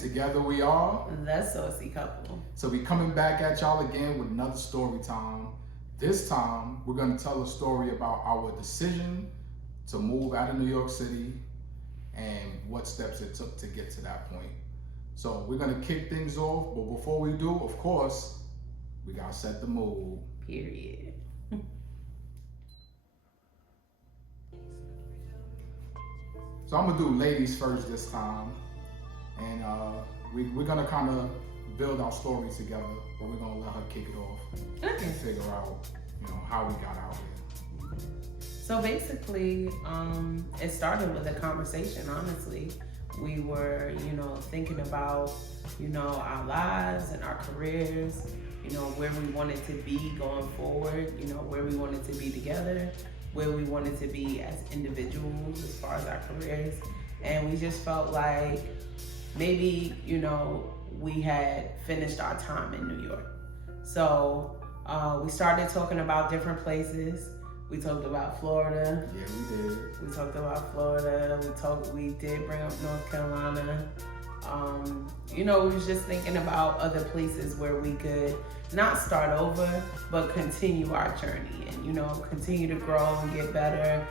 together we are the Saucy Couple. So we coming back at y'all again with another story time. This time we're gonna tell a story about our decision to move out of New York City and what steps it took to get to that point. So we're gonna kick things off, but before we do, of course, we gotta set the mood. Period. So I'm gonna do ladies first this time, and we're gonna kind of build our story together, but we're gonna let her kick it off and figure out, how we got out here. So basically, it started with a conversation. Honestly, we were, thinking about, our lives and our careers, where we wanted to be going forward, where we wanted to be together, where we wanted to be as individuals as far as our careers. And we just felt like maybe, we had finished our time in New York. So we started talking about different places. We talked about Florida. Yeah, we did. We talked about Florida. We did bring up North Carolina. We was just thinking about other places where we could not start over, but continue our journey and, continue to grow and get better,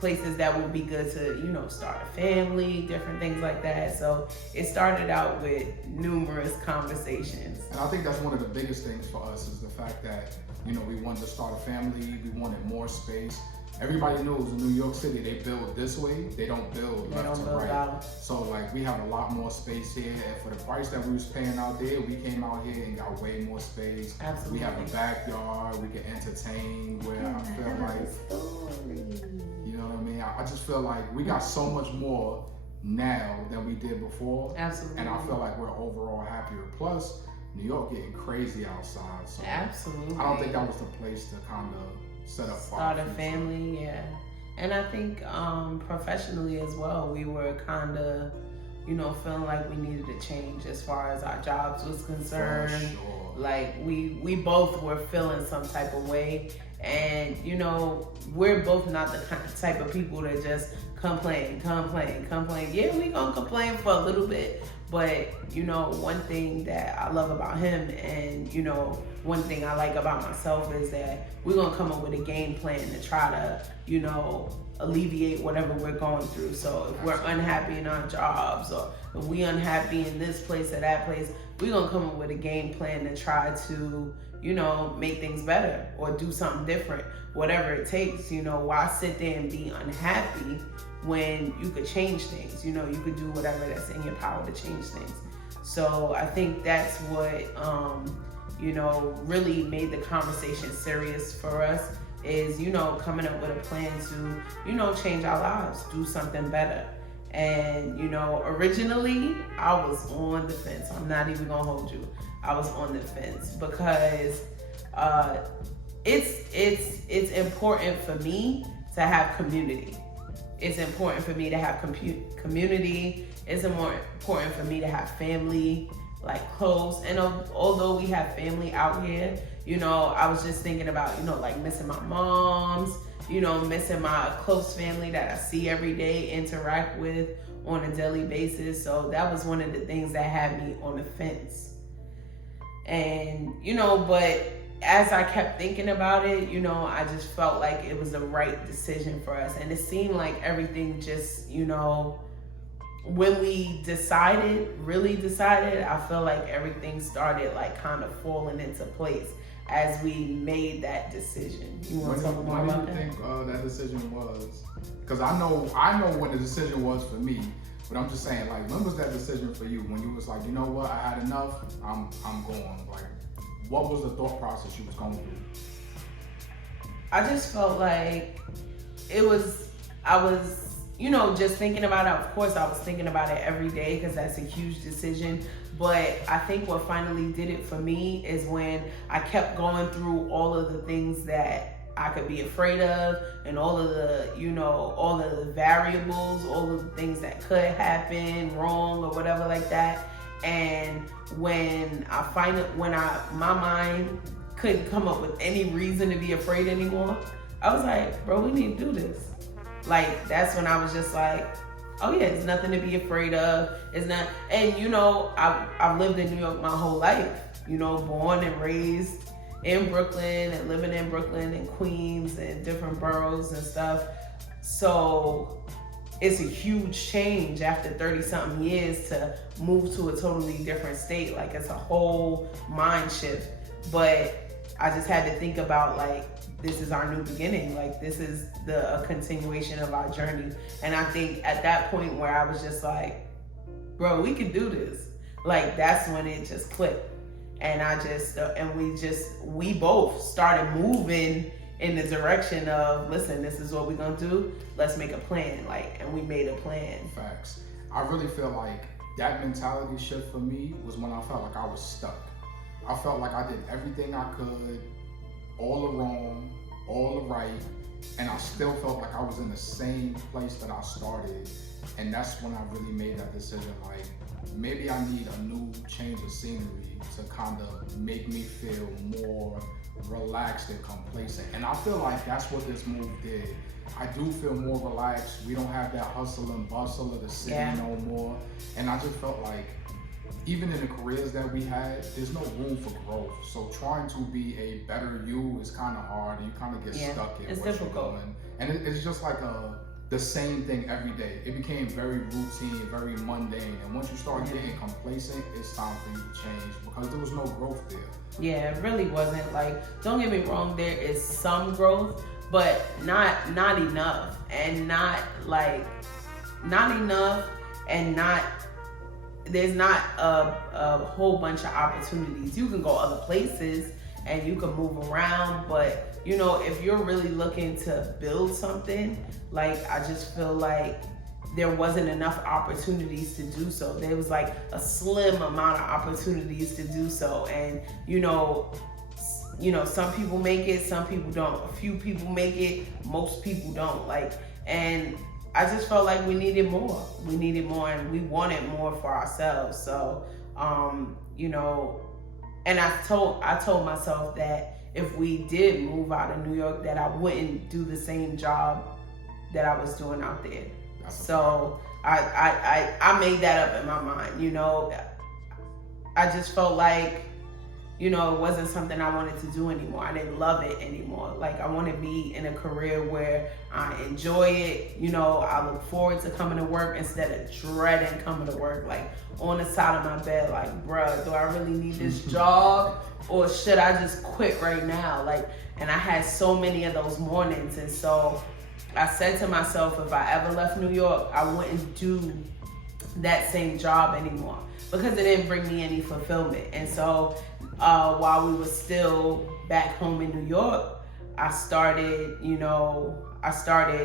places that would be good to, start a family, different things like that. So it started out with numerous conversations. And I think that's one of the biggest things for us is the fact that, we wanted to start a family, we wanted more space. Everybody knows in New York City, they build this way, they don't build left to right. Out. So we have a lot more space here, and for the price that we was paying out there, we came out here and got way more space. Absolutely. We have a backyard, we can entertain, where I feel like, you know what I mean? I just feel like we got so much more now than we did before. Absolutely. And I feel like we're overall happier. Plus, New York getting crazy outside. So absolutely. I don't think that was the place to kind of set up start a family, yeah. And I think professionally as well, we were kind of, feeling like we needed a change as far as our jobs was concerned. For sure. Like we both were feeling some type of way, and we're both not the type of people that just complain. Yeah, we gonna complain for a little bit, but one thing that I love about him, and one thing I like about myself, is that we're gonna come up with a game plan to try to alleviate whatever we're going through. So if we're unhappy in our jobs, or if we unhappy in this place or that place, we're gonna come up with a game plan to try to make things better or do something different, whatever it takes. Why sit there and be unhappy when you could change things? You could do whatever that's in your power to change things. So I think that's what really made the conversation serious for us, is coming up with a plan to change our lives, do something better. And originally I was on the fence. I'm not even gonna hold you. I was on the fence because it's important for me to have community. It's important for me to have community. It's more important for me to have family, like close. And although we have family out here, I was just thinking about, like missing my moms, missing my close family that I see every day, interact with on a daily basis. So that was one of the things that had me on the fence. And, but as I kept thinking about it, I just felt like it was the right decision for us. And it seemed like everything just, when we really decided, I feel like everything started like kind of falling into place as we made that decision. You want to talk more about that? What do you think that decision was? Because I know what the decision was for me, but I'm just saying, like, when was that decision for you? When you was like, you know what, I had enough, I'm going. Like, what was the thought process you was going through? I just felt like I was, just thinking about it. Of course, I was thinking about it every day because that's a huge decision. But I think what finally did it for me is when I kept going through all of the things that I could be afraid of, and all of the, all of the variables, all of the things that could happen wrong or whatever like that. And when my mind couldn't come up with any reason to be afraid anymore, I was like, bro, we need to do this. Like, that's when I was just like, oh yeah, it's nothing to be afraid of. It's not, and you know, I've lived in New York my whole life. You know, born and raised in Brooklyn and living in Brooklyn and Queens and different boroughs and stuff. So it's a huge change after 30 something years to move to a totally different state. Like, it's a whole mind shift. But I just had to think about, like, this is our new beginning. Like, this is a continuation of our journey. And I think at that point where I was just like, bro, we could do this. Like, that's when it just clicked. And we both started moving in the direction of, listen, this is what we're gonna do. Let's make a plan. Like, and we made a plan. Facts. I really feel like that mentality shift for me was when I felt like I was stuck. I felt like I did everything I could, all the wrong, all the right, and I still felt like I was in the same place that I started. And that's when I really made that decision, like, maybe I need a new change of scenery to kind of make me feel more relaxed and complacent. And I feel like that's what this move did. I do feel more relaxed. We don't have that hustle and bustle of the city no more. And I just felt like, even in the careers that we had, there's no room for growth. So trying to be a better you is kind of hard. You kind of get stuck in what you're doing. And it's just like the same thing every day. It became very routine, very mundane. And once you start getting complacent, it's time for you to change, because there was no growth there. Yeah, it really wasn't. Like, don't get me wrong, there is some growth, but not enough. And not enough, and there's not a whole bunch of opportunities. You can go other places and you can move around, but you know, if you're really looking to build something, like, I just feel like there wasn't enough opportunities to do so. There was like a slim amount of opportunities to do so. And you know, some people make it, some people don't. A few people make it, most people don't. Like, and I just felt like we needed more. We needed more, and we wanted more for ourselves. So, you know, and I told myself that if we did move out of New York, that I wouldn't do the same job that I was doing out there. So I made that up in my mind. You know, I just felt like, you know, it wasn't something I wanted to do anymore. I didn't love it anymore. Like, I want to be in a career where I enjoy it. You know, I look forward to coming to work instead of dreading coming to work. Like, on the side of my bed, like, bruh, do I really need this job, or should I just quit right now? Like, and I had so many of those mornings. And so I said to myself, if I ever left New York, I wouldn't do that same job anymore, because it didn't bring me any fulfillment. And so while we were still back home in New York, I started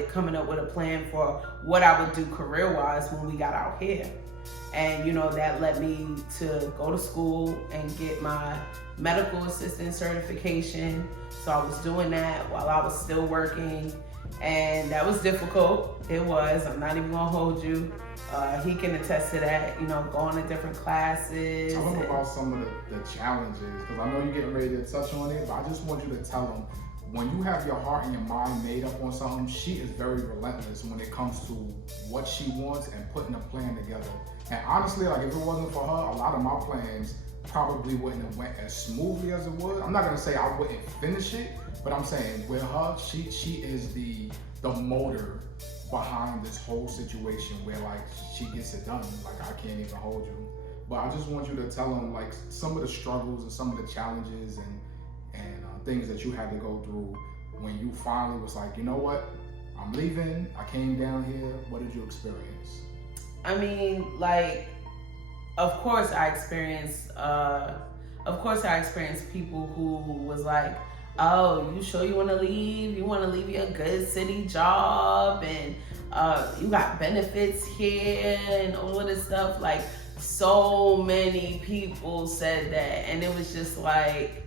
coming up with a plan for what I would do career-wise when we got out here. And, you know, that led me to go to school and get my medical assistant certification. So I was doing that while I was still working. And that was difficult. It was. I'm not even gonna hold you. He can attest to that, you know, going to different classes. Tell him about some of the challenges, because I know you're getting ready to touch on it, but I just want you to tell him, when you have your heart and your mind made up on something, she is very relentless when it comes to what she wants and putting a plan together. And honestly, like, if it wasn't for her, a lot of my plans probably wouldn't have went as smoothly as it would. I'm not gonna say I wouldn't finish it, but I'm saying with her, she is the motor behind this whole situation, where, like, she gets it done. Like, I can't even hold you. But I just want you to tell them, like, some of the struggles and some of the challenges and things that you had to go through when you finally was like, you know what, I'm leaving, I came down here. What did you experience? I mean, like, of course I experienced people who was like, oh, you sure you want to leave? You want to leave your good city job, and you got benefits here and all of this stuff. Like, so many people said that, and it was just like,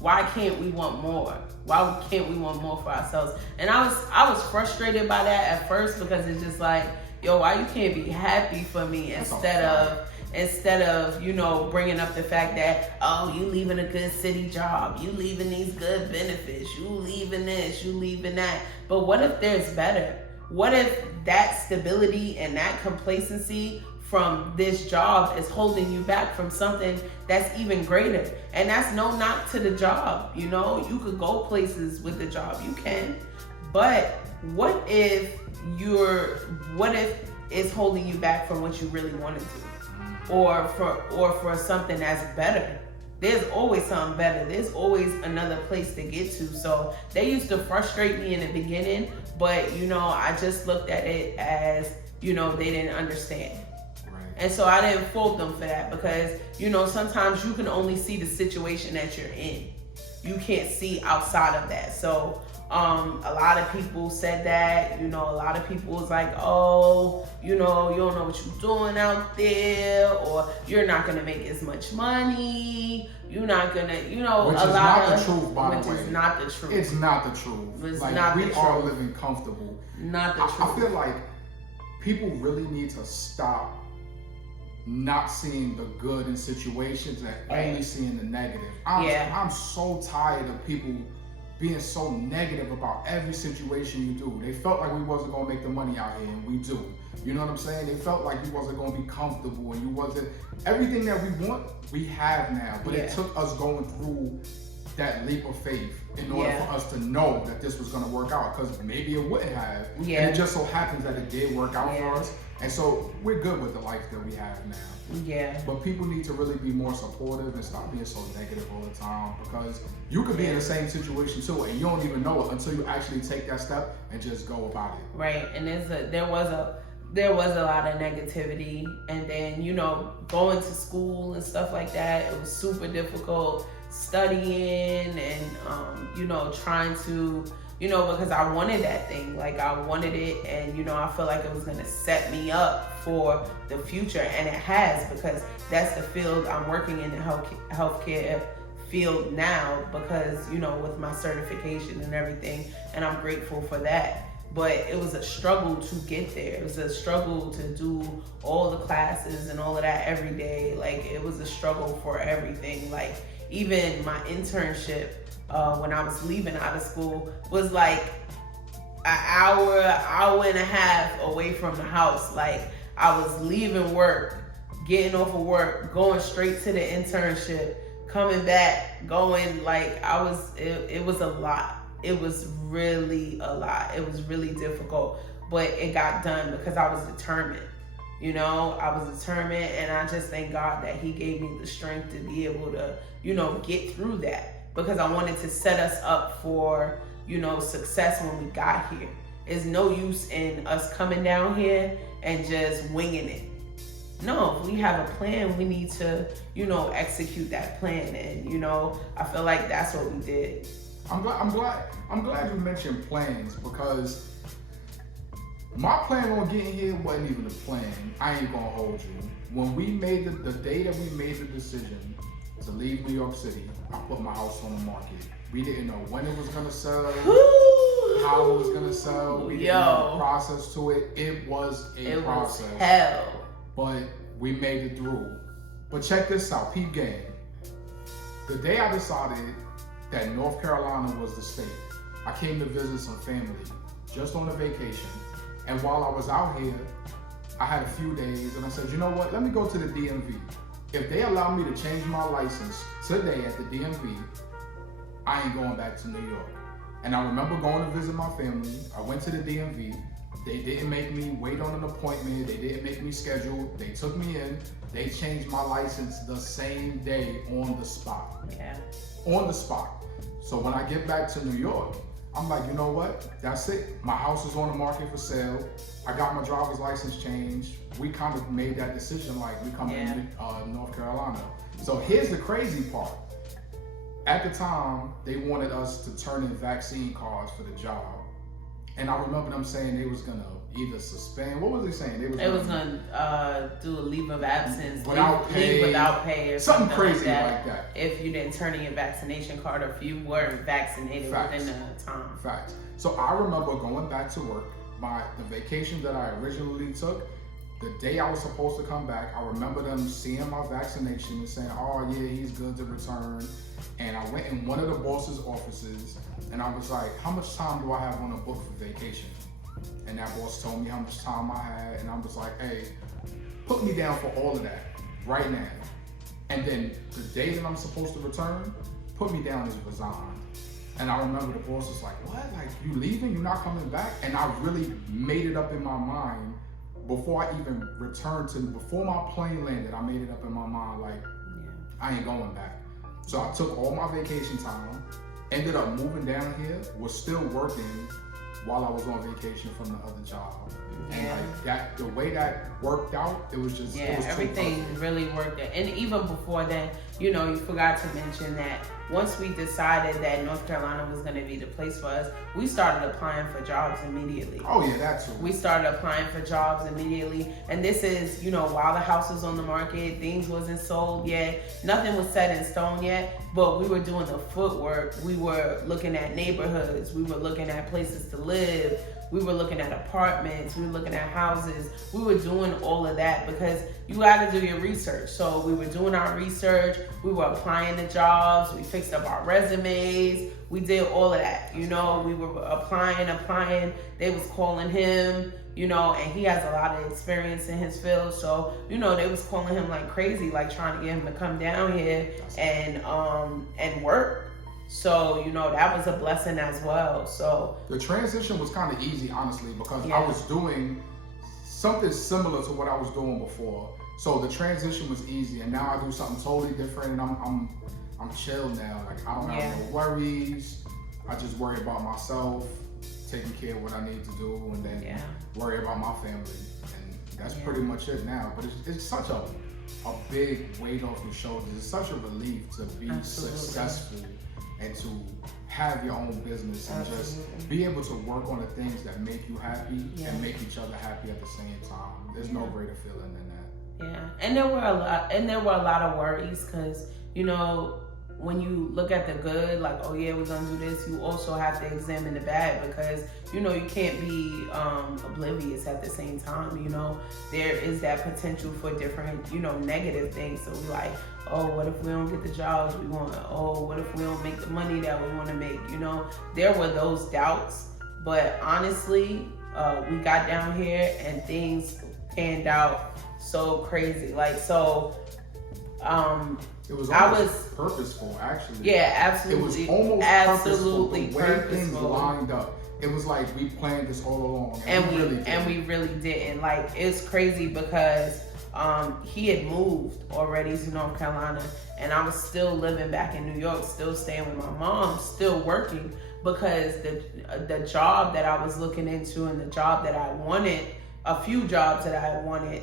why can't we want more? Why can't we want more for ourselves? And I was frustrated by that at first, because it's just like, yo, why you can't be happy for me instead of, you know, bringing up the fact that, oh, you leaving a good city job, you leaving these good benefits, you leaving this, you leaving that. But what if there's better? what if that stability and that complacency from this job is holding you back from something that's even greater? And that's no knock to the job. You know, you could go places with the job, you can, but what if it's holding you back from what you really wanted to, or for something that's better? There's always something better. There's always another place to get to. So they used to frustrate me in the beginning, but you know, I just looked at it as, you know, they didn't understand. And so I didn't fault them for that, because, you know, sometimes you can only see the situation that you're in. You can't see outside of that. So a lot of people said that, you know, a lot of people was like, oh, you know, you don't know what you're doing out there, or you're not going to make as much money. You're not going to, you know, which a is lot not of, the truth, by the way. Which is not the truth. It's not the truth. It's like, not we the are truth. living comfortable. Not the truth. I feel like people really need to stop not seeing the good in situations and only seeing the negative. I'm so tired of people being so negative about every situation you do. They felt like we wasn't gonna make the money out here, and we do. You know what I'm saying? They felt like you wasn't gonna be comfortable, and you wasn't. Everything that we want, we have now. But it took us going through that leap of faith in order for us to know that this was gonna work out, because maybe it wouldn't have. And it just so happens that it did work out for us. And so we're good with the life that we have now. Yeah. But people need to really be more supportive and stop being so negative all the time, because you could be in the same situation too, and you don't even know it until you actually take that step and just go about it. Right. And there was a lot of negativity, and then, you know, going to school and stuff like that, it was super difficult studying and you know, trying to, you know, because I wanted that thing. Like, I wanted it, and, you know, I feel like it was going to set me up for the future, and it has, because that's the field I'm working in, the healthcare field now, because, you know, with my certification and everything, and I'm grateful for that. But it was a struggle to get there. It was a struggle to do all the classes and all of that every day. Like, it was a struggle for everything. Like, even my internship, when I was leaving out of school, was like an hour and a half away from the house. Like, I was leaving work, getting off of work, going straight to the internship, coming back, going, like, it was a lot. It was really a lot. It was really difficult, but it got done because I was determined. You know, I was determined, and I just thank God that He gave me the strength to be able to, you know, get through that, because I wanted to set us up for, you know, success when we got here. There's no use in us coming down here and just winging it. No, if we have a plan, we need to, you know, execute that plan. And, you know, I feel like that's what we did. I'm glad you mentioned plans, because my plan on getting here wasn't even a plan. I ain't gonna hold you. When we made the day that we made the decision to leave New York City, I put my house on the market. We didn't know when it was gonna sell, how it was gonna sell. We didn't know the process to it. It was a process. Was hell. But we made it through. But check this out, peep game. The day I decided that North Carolina was the state, I came to visit some family just on a vacation. And while I was out here, I had a few days, and I said, you know what, let me go to the DMV. If they allow me to change my license today at the DMV, I ain't going back to New York. And I remember going to visit my family. I went to the DMV. They didn't make me wait on an appointment. They didn't make me schedule. They took me in. They changed my license the same day on the spot. Yeah. On the spot. So when I get back to New York, I'm like, you know what? That's it. My house is on the market for sale. I got my driver's license changed. We kind of made that decision, like, we come to North Carolina. So here's the crazy part. At the time, they wanted us to turn in vaccine cards for the job. And I remember them saying they was gonna either suspend, what was they saying? They was gonna do a leave of absence, without pay, leave without pay, or something crazy like that. If you didn't turn in your vaccination card, or if you weren't vaccinated within the time. Facts. So I remember going back to work, the vacation that I originally took, the day I was supposed to come back, I remember them seeing my vaccination and saying, oh yeah, he's good to return. And I went in one of the boss's offices, and I was like, how much time do I have on a book for vacation? And that boss told me how much time I had, and I was like, hey, put me down for all of that right now. And then the day that I'm supposed to return, put me down as resigned. And I remember the boss was like, what? Like, you leaving? You're not coming back? And I really made it up in my mind before I even returned before my plane landed, I made it up in my mind, like, I ain't going back. So I took all my vacation time, ended up moving down here, was still working while I was on vacation from the other job. And like that, the way that worked out, it was just, it was everything really worked out. And even before then, you know, you forgot to mention that once we decided that North Carolina was going to be the place for us, we started applying for jobs immediately. Oh yeah, that's true. We started applying for jobs immediately. And this is, you know, while the house was on the market, things wasn't sold yet, nothing was set in stone yet, but we were doing the footwork. We were looking at neighborhoods. We were looking at places to live. We were looking at apartments, we were looking at houses. We were doing all of that because you got to do your research. So we were doing our research. We were applying to jobs. We fixed up our resumes. We did all of that. You know, we were applying. They was calling him, you know, and he has a lot of experience in his field. So, you know, they was calling him like crazy, like trying to get him to come down here and work. So, you know, that was a blessing as well. So the transition was kind of easy, honestly, because I was doing something similar to what I was doing before. So the transition was easy, and now I do something totally different, and I'm chill now. Like, I don't have no worries. I just worry about myself, taking care of what I need to do, and then worry about my family. And that's pretty much it now. But it's such a big weight off your shoulders. It's such a relief to be successful and to have your own business and just be able to work on the things that make you happy and make each other happy at the same time. There's no greater feeling than that. Yeah, and there were a lot of worries because, you know, when you look at the good, like, oh yeah, we're gonna do this, you also have to examine the bad because, you know, you can't be oblivious at the same time. You know, there is that potential for different, you know, negative things. So we like, oh, what if we don't get the jobs we want? Oh, what if we don't make the money that we want to make? You know, there were those doubts, but honestly, we got down here and things panned out so crazy. Like, so, it was almost purposeful, actually. Yeah, absolutely. It was almost absolutely purposeful. The way things lined up, it was like we planned this all along, and we really didn't. Like, it's crazy because he had moved already to North Carolina, and I was still living back in New York, still staying with my mom, still working because the job that I was looking into and the job that I wanted, a few jobs that I wanted,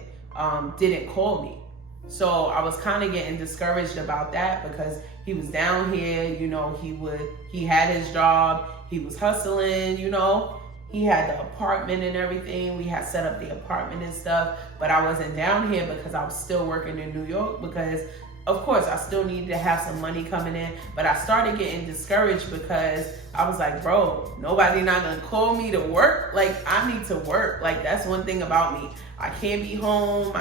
didn't call me. So I was kind of getting discouraged about that because he was down here, you know, he had his job, he was hustling, you know, he had the apartment and everything. We had set up the apartment and stuff, but I wasn't down here because I was still working in New York because, of course, I still needed to have some money coming in, but I started getting discouraged because I was like, bro, nobody not gonna call me to work. Like, I need to work. Like, that's one thing about me. I can't be home.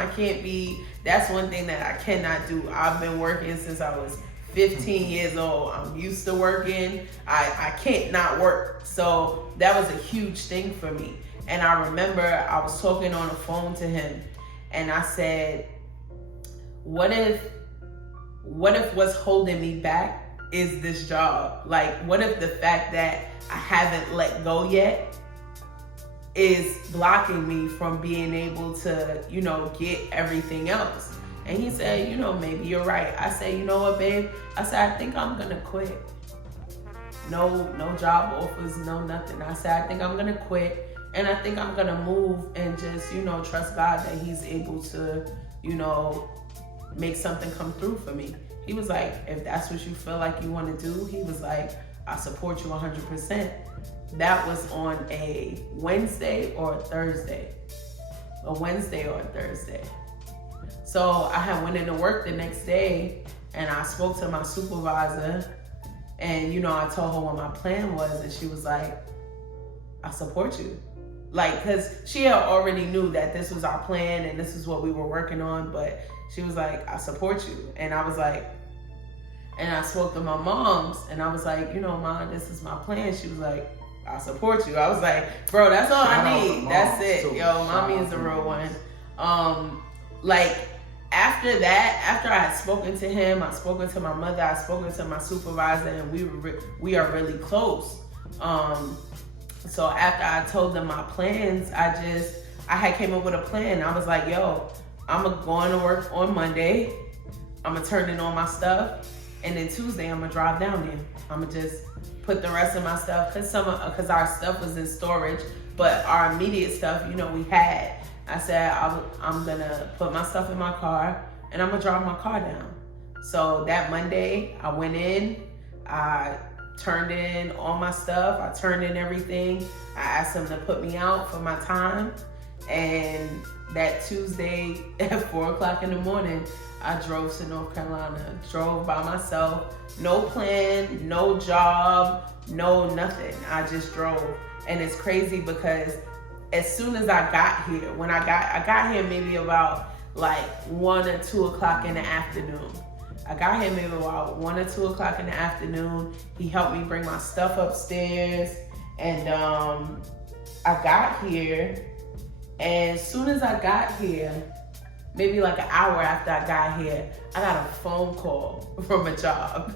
That's one thing that I cannot do. I've been working since I was 15 years old. I'm used to working. I can't not work. So that was a huge thing for me. And I remember I was talking on the phone to him and I said, what if what's holding me back is this job? Like, what if the fact that I haven't let go yet is blocking me from being able to, you know, get everything else? And he said, you know, maybe you're right. I said, you know what, babe? I said, I think I'm gonna quit. No job offers, no nothing. I said, I think I'm gonna quit, and I think I'm gonna move and just, you know, trust God that he's able to, you know, make something come through for me. He was like, if that's what you feel like you want to do, he was like, I support you 100%. That was on a Wednesday or a Thursday. A Wednesday or a Thursday. So I had went into work the next day and I spoke to my supervisor and, you know, I told her what my plan was and she was like, I support you. Like, cause she had already knew that this was our plan and this is what we were working on, but she was like, I support you. And I was like, and I spoke to my moms and I was like, you know, Mom, this is my plan. She was like, I support you. I was like, bro, that's all Shout out I to need. moms, That's it. too. Yo, Shout mommy out is the to real moms. one. Like, after that, after I had spoken to him, I spoken to my mother, I spoken to my supervisor, and we are really close. So after I told them my plans, I had came up with a plan. I was like, yo, I'm going to work on Monday. I'm gonna turn in all my stuff, and then Tuesday I'm gonna drive down there. I'm gonna just put the rest of my stuff, cause our stuff was in storage, but our immediate stuff, we had. I said I'm gonna put my stuff in my car, and I'm gonna drive my car down. So that Monday I went in, I turned in all my stuff, I turned in everything. I asked them to put me out for my time, and that Tuesday at 4:00 in the morning, I drove to North Carolina, drove by myself, no plan, no job, no nothing. I just drove. And it's crazy because as soon as I got here, I got here maybe about like 1 or 2 o'clock in the afternoon. I got here maybe about 1 or 2 o'clock in the afternoon. He helped me bring my stuff upstairs, and I got here, and as soon as I got here, maybe like an hour after I got here, I got a phone call from a job.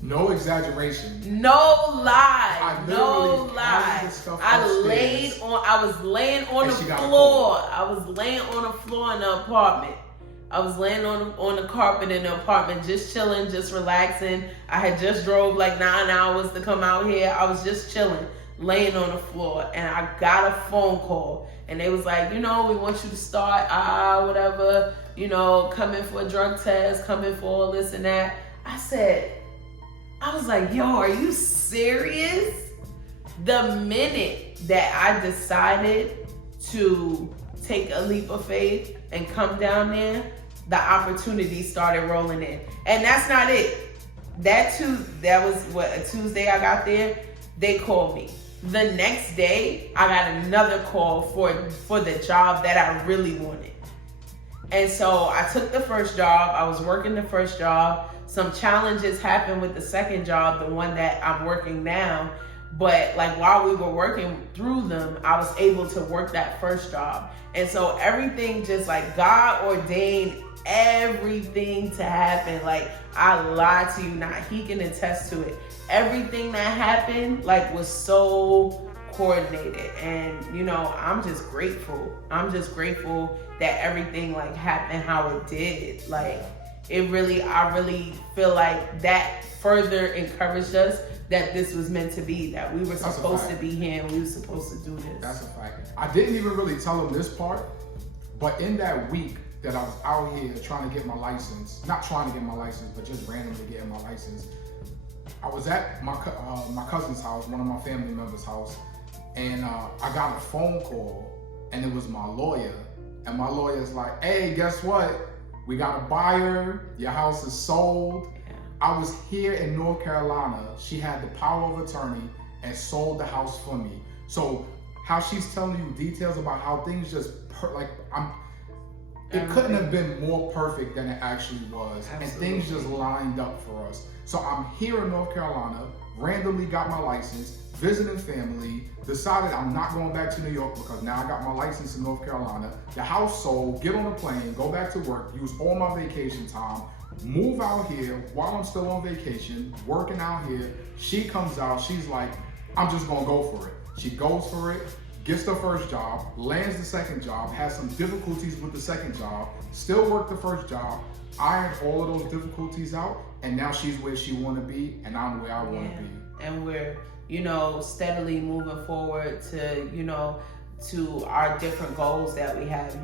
No exaggeration. No lie. I No literally lie. carried the stuff I upstairs, was laying on the and she got a floor. call. I was laying on the floor in the apartment. I was laying on the carpet in the apartment, just chilling, just relaxing. I had just drove like 9 hours to come out here. I was just chilling, laying on the floor, and I got a phone call. And they was like, we want you to start, whatever, come in for a drug test, come in for all this and that. I was like, yo, are you serious? The minute that I decided to take a leap of faith and come down there, the opportunity started rolling in. And that's not it. That was a Tuesday I got there, they called me. The next day, I got another call for the job that I really wanted. And so I took the first job. I was working the first job. Some challenges happened with the second job, the one that I'm working now. But like while we were working through them, I was able to work that first job. And so everything just like God ordained everything to happen. Like I lied to you not. He can attest to it. Everything that happened like was so coordinated, and I'm just grateful. I'm just grateful that everything like happened how it did. Like I really feel like that further encouraged us that this was meant to be, that we were supposed to be here and we were supposed to do this. That's a fact. I didn't even really tell him this part, but in that week that I was out here trying to get my license, not trying to get my license, but just randomly getting my license, I was at my cousin's house, one of my family members' house, and I got a phone call, and it was my lawyer, and my lawyer's like, hey, guess what? We got a buyer, your house is sold. Yeah. I was here in North Carolina. She had the power of attorney and sold the house for me. So how she's telling you details about how things just, it couldn't have been more perfect than it actually was. Absolutely. And things just lined up for us. So I'm here in North Carolina, randomly got my license, visiting family, decided I'm not going back to New York because now I got my license in North Carolina. The house sold, get on a plane, go back to work, use all my vacation time, move out here while I'm still on vacation, working out here. She comes out, she's like, I'm just gonna go for it. She goes for it, gets the first job, lands the second job, has some difficulties with the second job, still worked the first job, ironed all of those difficulties out, and now she's where she wanna be, and I'm where I wanna be. And we're, steadily moving forward to, to our different goals that we have.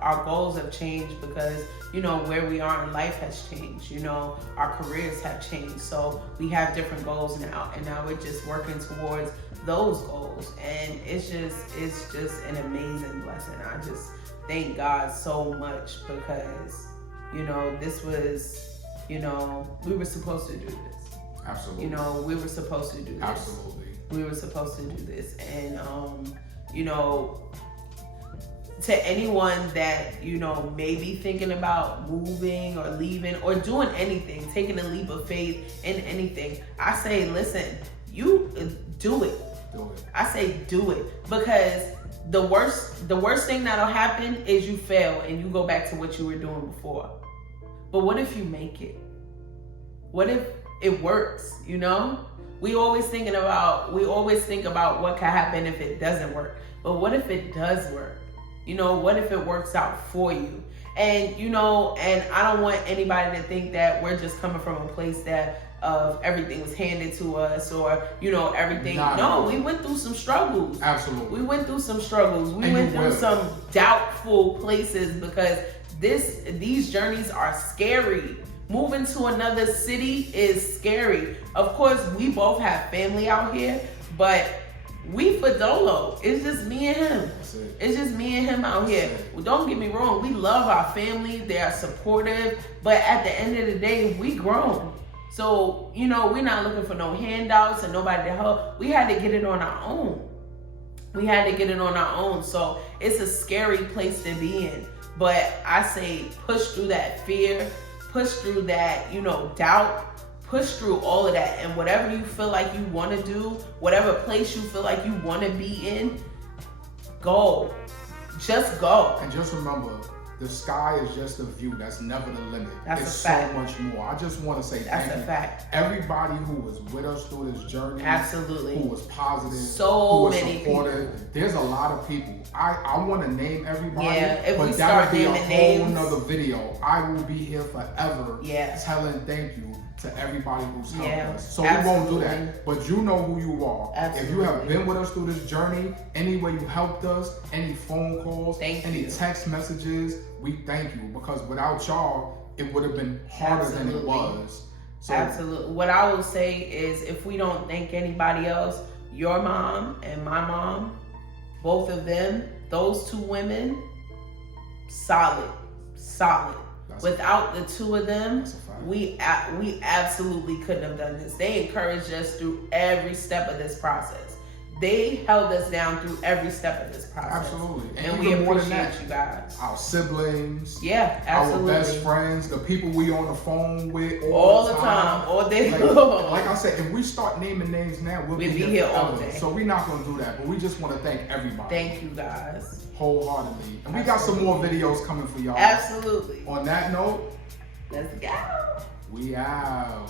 Our goals have changed because, where we are in life has changed. Our careers have changed. So we have different goals now, and now we're just working towards those goals. And it's just an amazing blessing. I just thank God so much because, this was, we were supposed to do this. Absolutely. We were supposed to do this. Absolutely. We were supposed to do this. And, to anyone that, may be thinking about moving or leaving or doing anything, taking a leap of faith in anything, I say, listen, you do it. Do it. I say do it, because the worst thing that'll happen is you fail and you go back to what you were doing before. But what if you make it? What if it works? You know, we always think about what could happen if it doesn't work. But what if it does work? You know, what if it works out for you? And you know, and I don't want anybody to think that we're just coming from a place that of everything was handed to us, or you know, everything. No, we went through some struggles. Absolutely. We went through some struggles. We And went you through will. some doubtful places, because these journeys are scary. Moving to another city is scary. Of course, we both have family out here, but we for dolo. It's just me and him. That's it. It's just me and him out here. Well, don't get me wrong. We love our family. They are supportive. But at the end of the day, we grown. So, you know, we're not looking for no handouts and nobody to help. We had to get it on our own. So it's a scary place to be in. But I say push through that fear. Push through that, you know, doubt. Push through all of that, and whatever you feel like you want to do, whatever place you feel like you want to be in, go. Just go. And just remember, the sky is just a view. That's never the limit. That's it's a fact. so much more. I just want to say That's thank a you. fact. Everybody who was with us through this journey. Absolutely. Who was positive. So who was many supportive. people. There's a lot of people. I want to name everybody. Yeah, if but we that start would be a naming whole names. nother video. I will be here forever. Yeah. Telling thank you to everybody who's helped Yeah, us. So absolutely. we won't do that. But you know who you are. Absolutely. If you have been with us through this journey, any way you helped us, any phone calls, Thank any you. text messages, we thank you. Because without y'all, it would have been harder than it Absolutely. was. So Absolutely. What I will say is, if we don't thank anybody else, your mom and my mom, both of them, those two women, solid. That's Without the two of them, That's a fact. we absolutely couldn't have done this. They encouraged us through every step of this process. They held us down through every step of this process. Absolutely. And we even more than appreciate that, you guys. our siblings, Yeah, absolutely. our best friends, the people we on the phone with all the time, all day Like, long. like I said, if we start naming names now, we'll be here all forever. day. So we're not gonna do that, but we just want to thank everybody Thank you guys. wholeheartedly. And we got some more videos coming for y'all. Absolutely. On that note, Let's go. we out.